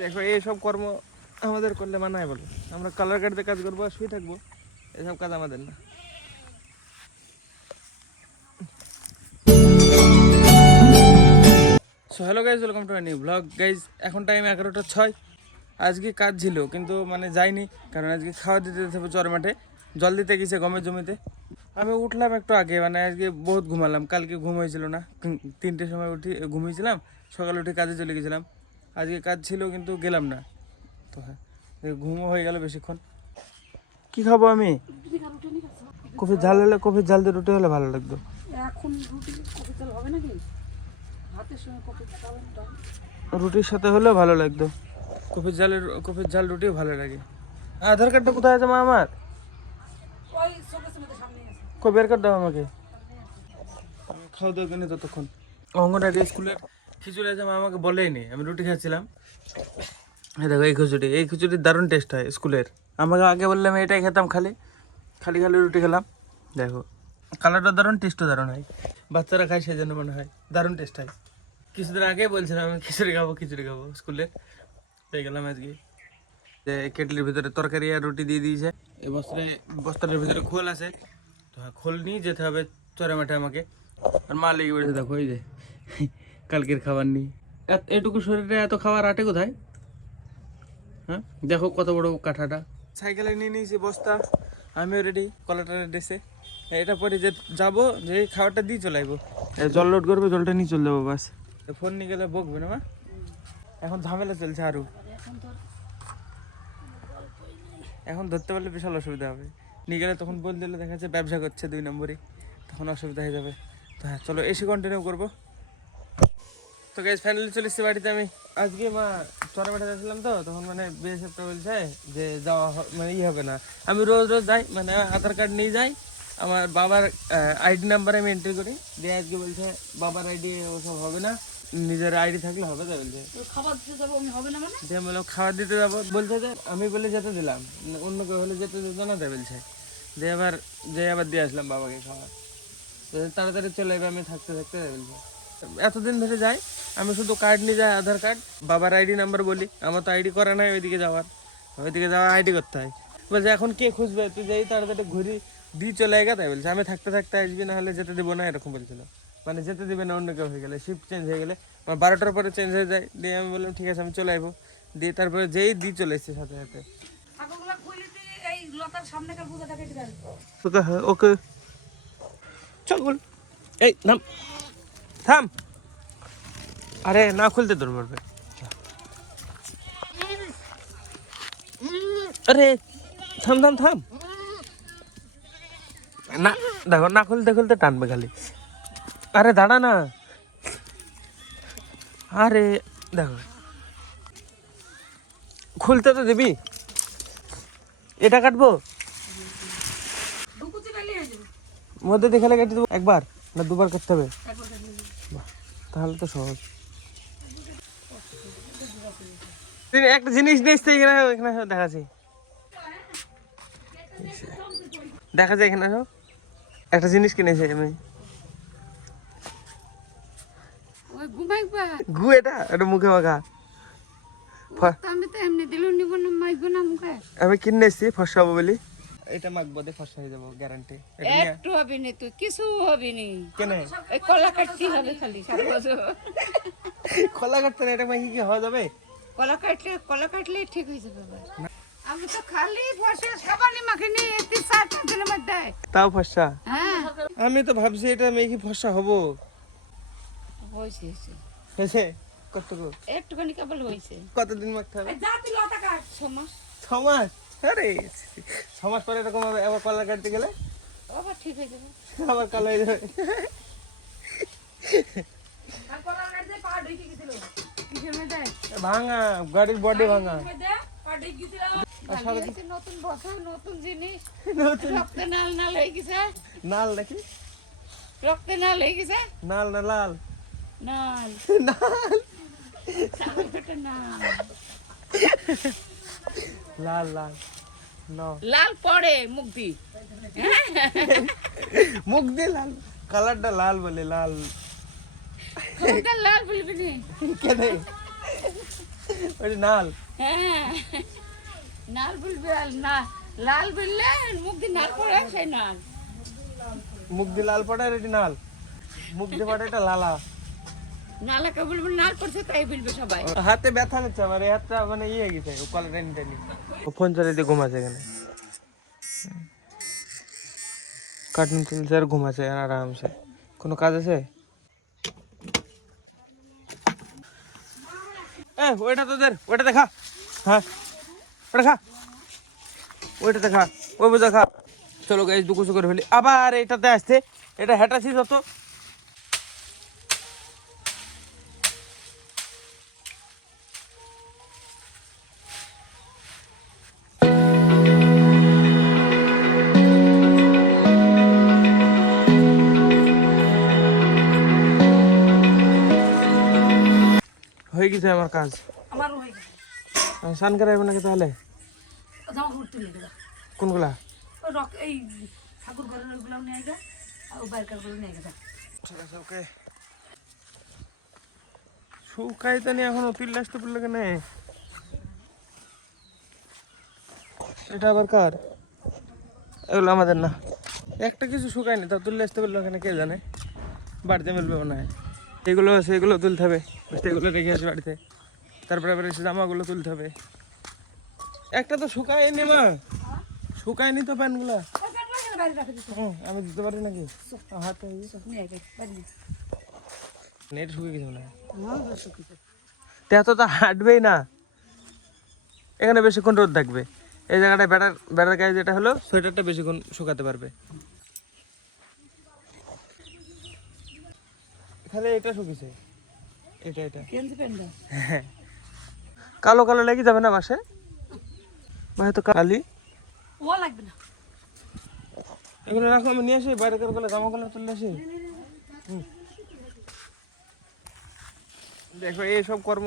দেখো এইসব কর্ম আমাদের করলে মানায় বলো? আমরা কালার কাটতে কাজ করবো আর শুয়ে থাকবো, এসব কাজ আমাদের না। So hello guys, welcome to my new blog. Guys এখন টাইম 11টা 6। আজকে কাজ ছিল কিন্তু মানে যাইনি, কারণ আজকে খাওয়া দিতে যেতে হবে চর মাঠে, জল দিতে গেছে গমের জমিতে। আমি উঠলাম একটু আগে, মানে আজকে বহুত ঘুমালাম, কালকে ঘুম হয়েছিল না, 3টের সময় উঠি ঘুমিয়েছিলাম, সকালে উঠে কাজে চলে গেছিলাম। আজকে কাজ ছিল কিন্তু গেলাম না, তো হ্যাঁ ঘুমও হয়ে গেল বেশিক্ষণ। কি খাবো আমি? কফি ঝাল হলে, কফির ঝাল দিয়ে রুটি হলে ভালো লাগতো। এখন রুটি কফি চাল হবে নাকি? ভাতের সঙ্গে কফি খাবেন তো? রুটির সাথে হলেও ভালো লাগতো। কফির ঝাল রুটিও ভালো লাগে। আধার কার্ডটা কোথায় আছে মা আমার? ওই শোকেসের মধ্যে সামনে আছে। কই বের কর দাও আমাকে। খাওয়া দাওয়া কিনে ততক্ষণ অঙ্গনওয়াড়ি স্কুলের খিচুড়ি আছে, মা আমাকে বলেই নি, আমি রুটি খাচ্ছিলাম। দেখো এই খিচুড়ির দারুণ টেস্ট হয় স্কুলের। আমাকে আগে বললে আমি এটাই খেতাম, খালি খালি রুটি খেলাম। দেখো কালারটা দারুণ, টেস্টও দারুণ হয়, বাচ্চারা খায় সেই জন্য মনে হয় দারুণ টেস্ট হয়। কিছুদিন আগে বলছিলাম আমি খিচুড়ি খাবো স্কুলে, পেয়ে গেলাম আজকে। যে কেটলির ভিতরে তরকারি আর রুটি দিয়ে দিয়েছে, এই বস্তাটার ভিতরে খোল আছে, তো হ্যাঁ খোল নিয়ে যেতে হবে চরে মাঠে আমাকে। আর মা লেগে পড়েছে, দেখো এই যে কালকের খাবার নিয়ে। এটুকু শরীরে এত খাবার আটে কোথায়? হ্যাঁ দেখো কত বড় কাঠাটা। সাইকেলে নিয়ে নিয়েছি বস্তা, আমিও রেডি, কলাটা ড্রেসে। এটা পরে যে যাবো, যে খাবারটা দিয়ে চলে আসবো, জল লোড করবো, জলটা নিয়ে চলে যাবো বাস। ফোন নিয়ে গেলে বকবে না মা, এখন ঝামেলা চলছে আরো। এখন ধরতে পারলে বিশাল অসুবিধা হবে, নিয়ে গেলে তখন বল দিলে দেখা যাচ্ছে ব্যবসা করছে 2 নম্বরই, তখন অসুবিধা হয়ে যাবে। তো হ্যাঁ চলো এসে কন্টিনিউ করবো। তো গাইজ ফাইনালি চলে এসেছি বাড়িতে। আমি আজকে মা চরে মাঠে যাচ্ছিলাম, তো তখন মানে বিএসএফটা বলছে যে যাওয়া মানে হবে না। আমি রোজ যাই, মানে আধার কার্ড নিয়ে যাই, আমার বাবার আইডি নাম্বার আমি এন্ট্রি করি দিয়ে। আজকে বলছে বাবার আইডি ওসব হবে না, নিজের আইডি থাকলে হবে, তাই বলছে। খাবার দিতে যাবো আমি, হবে না মানে? দিয়ে আমি বললাম খাবার দিতে যাবো, বলছে যে আমি বলে যেতে দিলাম, অন্য কেউ হলে যেতে দিত না, তাই বলছে। দিয়ে আবার দিয়ে আসলাম বাবাকে খাবার, তাড়াতাড়ি চলে যাবে আমি থাকতে থাকতে, তাই বলছে। এতদিন ধরে যাই আমি, শুধু কার্ড নিয়ে যাই, আধার কার্ড, বাবার আইডি নাম্বার বলি, আমার তো আইডি করা নাই, ওইদিকে যাওয়া আইডি করতে হয়। বলছে এখন কে খুঁজবে, তুই যাই তাড়াতাড়ি ঘুরি দিয়ে চলে গা, তাই বলছে। আমি থাকতে থাকতে আসবি, না হলে যেতে দেবো না, এরকম বলছিল। মানে যেতে দেবে না, অন্য কেউ হয়ে গেলে, শিফট চেঞ্জ হয়ে গেলে, 12টার পরে চেঞ্জ হয়ে যায়। দিয়ে আমি বললাম ঠিক আছে আমি চলে আসবো, দিয়ে তারপরে যেই দিয়ে চলে এসছে সাথে সাথে। ছাগলগুলা খুলে দিয়ে এই লতার সামনেকার পূজাটা কেটে দেন। ওকে চল, এই নাম থাম, আরে না খুলতে তোর পারবে, আরে থাম থাম থাম না, দেখো না খুলতে খুলতে টানবে খালি। আরে দাঁড়া না, আরে দেখো খুলতে তো দিবি, এটা কাটবো দুকুচি কালি হয়ে যাবে। মধ্যে দেখালে কেটে দেবো, একবার না দুবার কাটতে হবে? একবার কাটলে হবে। বাহ, তাহলে তো সহজ। একটা জিনিস নিয়ে এসছে এখানে, এখানে দেখাচ্ছি, দেখা যায় এখানে একটা জিনিস কিনেছি আমি। ওই ঘুমাইবা গু, এটা মুখে মাখা। আমি তো এমনি দিল নিব না, মাইব না মুখে। আমি কিনে এসছি ফর্সা হবো বলি, এটা মাখবো দে, ফর্সা হয়ে যাবো গ্যারান্টি। একটু হবে না, তুই কিছু হবে না। কেন এই কলা কাটতে হবে খালি, খোলা কাটতে না, এটা মাখি কি হওয়া যাবে? কলা কাটলে ঠিক হয়ে যাবে। আমি তো খালি বসে সাবানি মাখিনি 3-4 দিনের মধ্যে। তাও ফর্সা? হ্যাঁ আমি তো ভাবছি এটা মেখি ফর্সা হবো। হয়েছে হয়েছে কতটুকু? একটুখানি কেবল হয়েছে। কতদিন মাখতে হবে? 6 মাস। 6 মাস? আরে 6 মাস পরে এরকম হবে, আবার কলা কাটতে গেলে আবার ঠিক হয়ে যাবে। আবার কালো হয়ে যাবে। ভাঙা গাড়ির বডি ভাঙা। নতুন বছর নতুন জিনিস, রক্তে নাল নাল হয়ে গেছে। নাল নাকি? রক্তে নাল হয়ে গেছে। নাল না লাল? নাল নাল ছাগল পেটে নাল। লাল লাল নো, লাল পড়ে মুখ দি, মুখ দিয়ে লাল, কালারটা লাল বলে, লাল লাল বলবি নি কেন? ওই নাল হ্যাঁ নাল বলবে না লাল বললে মুখ দিয়ে নাল পড়ে সেই নাল মুখ দিয়ে লাল পড়ে আর এটি নাল মুখ দিয়ে পড়ে এটা লালা নালাকে বলবে নাল পড়ছে তাই বলবে সবাই হাতে ব্যথা হচ্ছে আমার এই হাতটা মানে ইয়ে গেছে কলে টানি টানি ফোন চালিয়ে ঘুমাচ্ছে এখানে কার্টুন চলছে আর ঘুমাচ্ছে আরামসে কোনো কাজ আছে ওইটা তোদের ওইটা দেখা হ্যাঁ ওটা খা ওইটা দেখা ওই বোঝা খা চলো গাইস দুকুচু করে ফেলি আবার এটাতে আসছে এটা হেঁটাছি যত হয়ে গেছে আমার কাজ আমারও হয়ে গেছে স্নান করাইবে নাকি তাহলে জামা কাপড় তুলে দেবা কোনগুলা ওই রক এই ঠাকুর ঘরের ওইগুলো নিয়ে যা আর বাইরের গুলো নিয়ে যা ঠিক আছে ওকে শুকাই তো নি এখনো তুললে আসতে পারলো কেন এটা আবার কার এগুলো আমাদের না একটা কিছু শুকায়নি তা তুললে আসতে পারলো কেন কে জানে বাড়িতে মিলবে মনে হয় এগুলো আছে এগুলো তুলতে হবে এগুলো রেখে আসি বাড়িতে তারপরে আবার এসে জামাগুলো তুলতে হবে একটা তো শুকায়নি মা শুকায়নি তো প্যান্টগুলা আমি দিতে পারি নাকি হাতে নেট শুকিয়ে গেছে মনে হয় এত তো হাঁটবেই না এখানে বেশিক্ষণ রোদ থাকবে এই জায়গাটায় বেড়ার গায়ে যেটা হলো সোয়েটারটা বেশিক্ষণ শুকাতে পারবে খালি এটা শুকিয়েছে এটা হ্যাঁ কালো কালো লেগে যাবে না বাসে ভাই তো কালি ও লাগবে না এগুলো রাখো আমি নিয়ে আসি বাইরে করে জামা কালো তুলে আসি দেখো এইসব কর্ম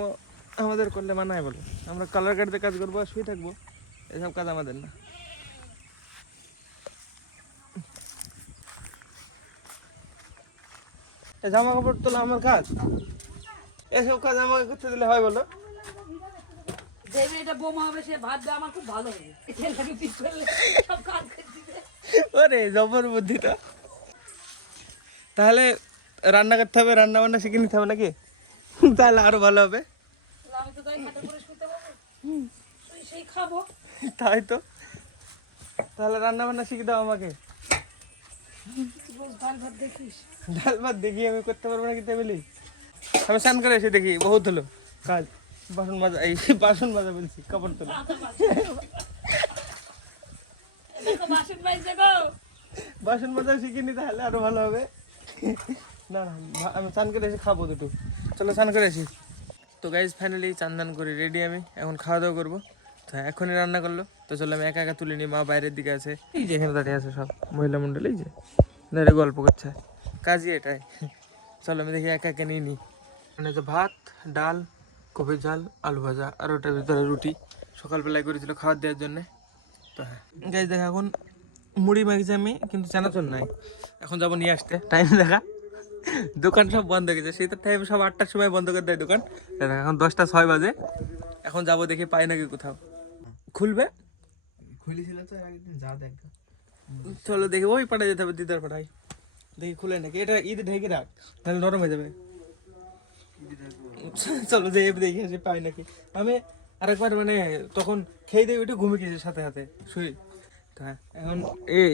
আমাদের করলে মানায় বলো আমরা কালার কাটতে কাজ করবো আর শুয়ে থাকবো এসব কাজ আমাদের না জামা কাপড় তোলা আমার কাজ এসব কাজ আমাকে করতে দিলে হয় বলো দেবে এটা বোমা হবে সে ভাববে আমার খুব ভালো হবে ছেলেটাকে পিস করলে সব কাজ করে দিবে ওরে জবর বুদ্ধিটা তাহলে রান্না করতে হবে রান্না বান্না শিখে নিতে হবে নাকি তাহলে আরো ভালো হবে আমি তো তাই খাতা করে শুতে পারবো সেই খাবো তাই তো তাহলে রান্না বান্না শিখে দাও আমাকে ডাল ভাত দেখিস ডাল ভাত দেখি আমি করতে পারবো নাকি তাই বলি আমি স্নান করে এসে দেখি বহুত হলো কাজ বাসন মাজা বলছি কাপড় তোলা বাসন মাজা শিখিনি তাহলে আরো ভালো হবে না না আমি স্নান করে এসে খাবো দুটো চলো স্নান করে আসি তো গাইজ ফাইনালি চান করে রেডি আমি এখন খাওয়া দাওয়া করবো তো এখনই রান্না করলো তো চলো আমি একা একা তুলে নিই মা বাইরের দিকে আছে এই যে এখানে দাঁড়িয়ে আছে সব মহিলা মন্ডল এই যে দাঁড়িয়ে গল্প করছে কাজই এটাই চলো আমি দেখি একা একা নিয়ে নিই মানে যে ভাত ডাল কপির ঝাল আলু ভাজা আর ওটার ভিতরে রুটি সকালবেলায় করেছিল খাবার দেওয়ার জন্যে তো হ্যাঁ গাইজ দেখা এখন মুড়ি মাগিছে আমি কিন্তু চানাচুর নাই এখন যাবো নিয়ে আসতে টাইম দেখা দোকান সব বন্ধ হয়ে গেছে সেই তো টাইম সব 8টার সময় বন্ধ করে দেয় দোকান এখন 10টা 6 বাজে এখন যাবো দেখি পাই নাকি কোথাও খুলবে খুলেছিল তো একদিন যা দেখো চলো দেখি ওই পাড়ায় যেতে হবে দিদার পাড়ায় দেখি খুলে নাকি এটা ঈদ ঢেকে রাখ তাহলে নরম হয়ে যাবে চলো যে দেখি আসি পাই নাকি আমি আরেকবার মানে তখন খেয়ে দিয়ে ওইটা ঘুমিয়ে গেছি সাথে সাথে শুই হ্যাঁ এখন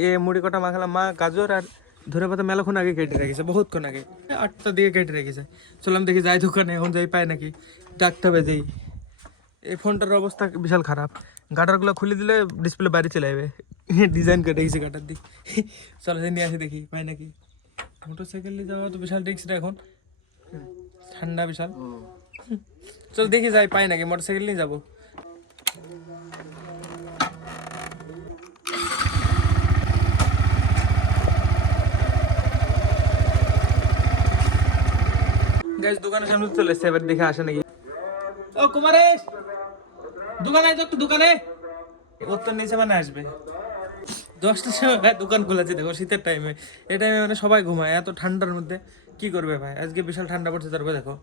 এ মুড়ি কটা মাখালাম মা গাজর আর ধরে পাতা মেলাক্ষণ আগে কেটে রেখেছে বহুতক্ষণ আগে 8টার দিকে কেটে রেখেছে চললাম দেখি যাই দোকানে এখন যাই পাই নাকি ডাকতে হবে যেই এই ফোনটার অবস্থা বিশাল খারাপ গাটারগুলো খুলে দিলে ডিসপ্লে বাইরে চলে যাবে ডিজাইন করে রেখেছে গাটার দিক চলো নিয়ে আসি দেখি পাই নাকি মোটর সাইকেল নিয়ে যাওয়া তো বিশাল রিক্সটা এখন ঠান্ডা বিশাল চল দেখি যাই পাই নাকি মোটর সাইকেল নিয়ে যাবো গাইস দোকানের সামনে চলে এসেছে এবার দেখে আসে নাকি ও কুমারেশ দোকানে আয় তো একটু দোকানে ওর তো নিচে মানে আসবে 10টার সময় দোকান খুলেছে দেখো শীতের টাইমে এই টাইমে মানে সবাই ঘুমায় এত ঠান্ডার মধ্যে কি করবে ভাই আজকে বিশাল ঠান্ডা পড়ছে তারপরে দেখো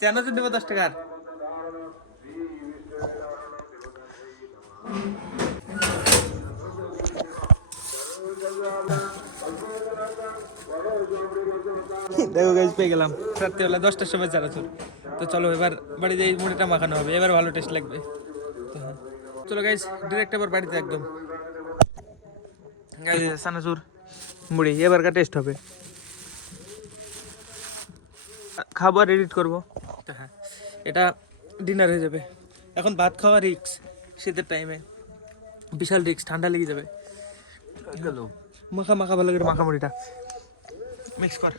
চানাচুর দেবো 10 টাকার। দেখো গাইজ পেয়ে গেলাম রাত্রিবেলা 10টার সময় চানাচুর। তো চলো এবার বাড়ি যাই, মুড়িটা মাখানো হবে, এবার ভালো টেস্ট লাগবে। তো হ্যাঁ চলো গাইজ ডিরেক্ট এবার বাড়িতে একদম। গাইজ চানাচুর মুড়ি এবারকার টেস্ট হবে, খাবো আর এডিট করবো। তো হ্যাঁ এটা ডিনার হয়ে যাবে। এখন ভাত খাওয়া রিক্স, শীতের টাইমে বিশাল রিক্স, ঠান্ডা লেগে যাবে। মাখা মাখা ভালো করে মাখা মুড়িটা মিক্স কর।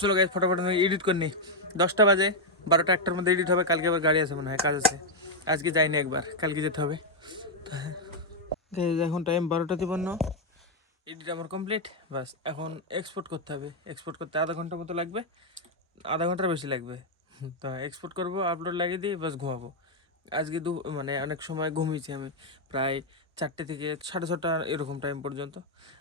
চলো গাইজ ফটাফট এডিট করে নি, 10টা বাজে, 12টা 1টার মধ্যে এডিট হবে। কালকে আবার গাড়ি আছে মনে হয়, কাজ আছে, আজকে যাইনি একবার, কালকে যেতে হবে। তো হ্যাঁ এখন টাইম 12টা 53, এডিট আমার কমপ্লিট। বাস এখন এক্সপোর্ট করতে হবে, এক্সপোর্ট করতে আধা ঘন্টা মতো লাগবে, আধা ঘন্টার বেশি লাগবে। তো এক্সপোর্ট করবো, আপলোড লাগিয়ে দিয়ে বাস ঘুমাবো। আজকে মানে অনেক সময় ঘুমিয়েছি আমি, প্রায় 4টে থেকে 6:30 এরকম টাইম পর্যন্ত।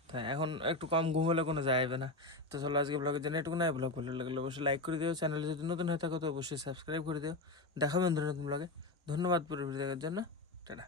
তাই এখন একটু কম ঘুম হলে কোনো যাবে না। তো চলো আজকে ব্লগের জন্য এটুকু, না ব্লগ ভালো লাগলে অবশ্যই লাইক করে দিও, চ্যানেলে যদি নতুন হয়ে থাকো তো অবশ্যই সাবস্ক্রাইব করে দিও। দেখাবেন নতুন ব্লগে। ধন্যবাদ পুরো ভিডিও দেখার জন্য, টাটা।